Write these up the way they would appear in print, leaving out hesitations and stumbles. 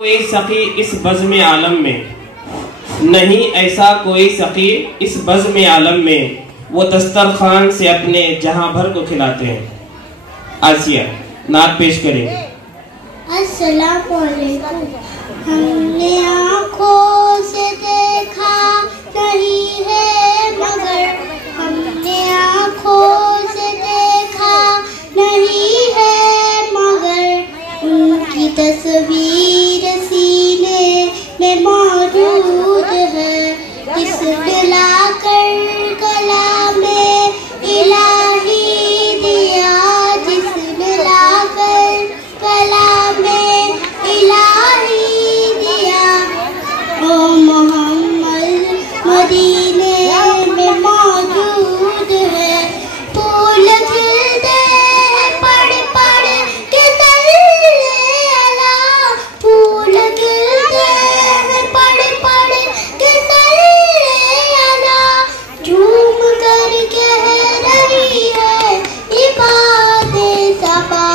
कोई सखी इस बज़्म आलम में, नहीं ऐसा कोई सखी इस बज़्म आलम में, वो दस्तरखान से अपने जहां भर को खिलाते हैं। आसिया नात पेश करें। अस्सलामु अलैकुम। हमने आँखों से देखा नहीं है मगर, हमने आँखों से देखा नहीं है मगर, उनकी तस्वीर सीने में मौजूद है, जिसने लाकर कलामे इलाही दिया, जिसने लाकर कलामे इलाही दिया। ओ मोहम्मद मदीने में मौजूद है, फूल खिलते पढ़ पढ़ के सल्ले अला, फूल खिलते पढ़ पढ़ के सल्ले अला, झूम कर कह रही है इबादे सफा,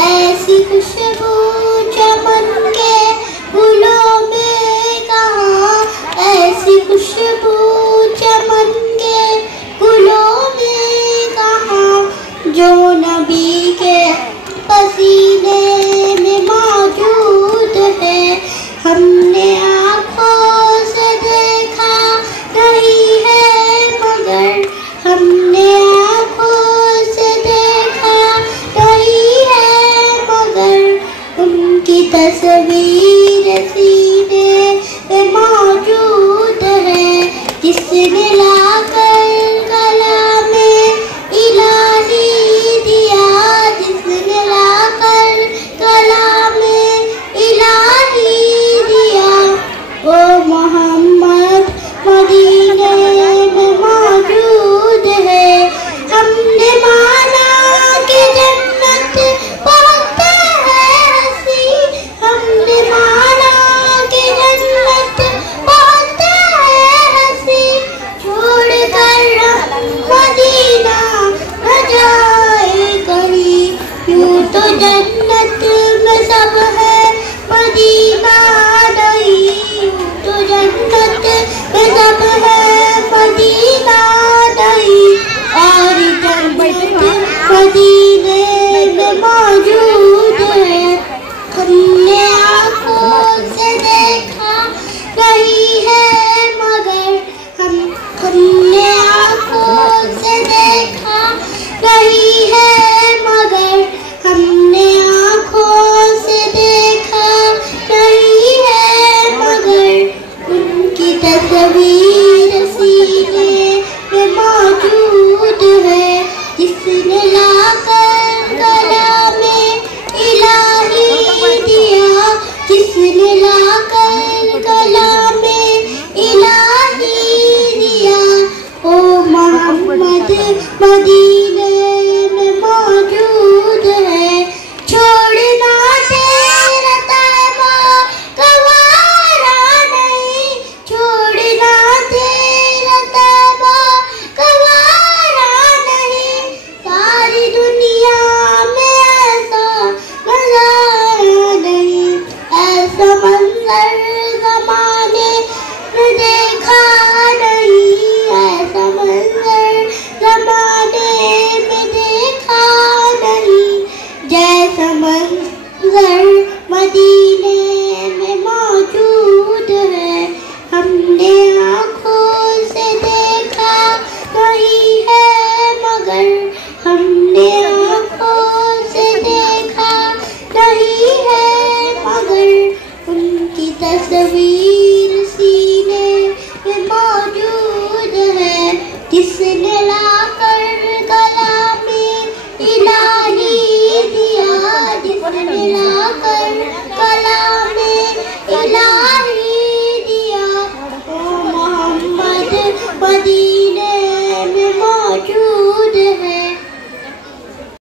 ऐसी खुशबू चमन के गुलों में कहाँ, ऐसी खुशबू चमन के गुलों में कहाँ, जो नबी के पसीने में मौजूद है। हमने आँखों से देखा नहीं है मगर, हमने आँखों से देखा नहीं है मगर, उनकी तस्वीर सीने में मौजूद है, जिसने लाकर कलामे इलाही दिया, जिसने लाकर कलामे इलाही दिया। ओ मोहम्मद मदीने में मौजूद है, हमने माना कि जन्नत बहुत है हंसी, हमने माना कि जन्नत बहुत है हंसी, छोड़ कर मदीना न जाए कहीं, यूं तो जन्नत में सब है मदीना नहीं, यूं तो जन्नत में सब है मदीना नहीं, और जन्नत मदीने में मौजूद है। हमने आँखों से देखा नहीं है मगर, हमने आँखों से देखा नहीं है मगर, हमने आँखों से देखा नहीं है मगर, उनकी तस्वीर सीने में मौजूद है, जिसने लाकर कलामे इलाही दिया, जिसने लाकर कलामे इलाही दिया। ओ मोहम्मद मदीने में मौजूद है, छोड़ना तेरा तैबा गवारा नहीं, छोड़ना तेरा तैबा गवारा नहीं, सारी दुनिया में ऐसा नजारा नहीं, ऐसा मंजर ज़माने में देखा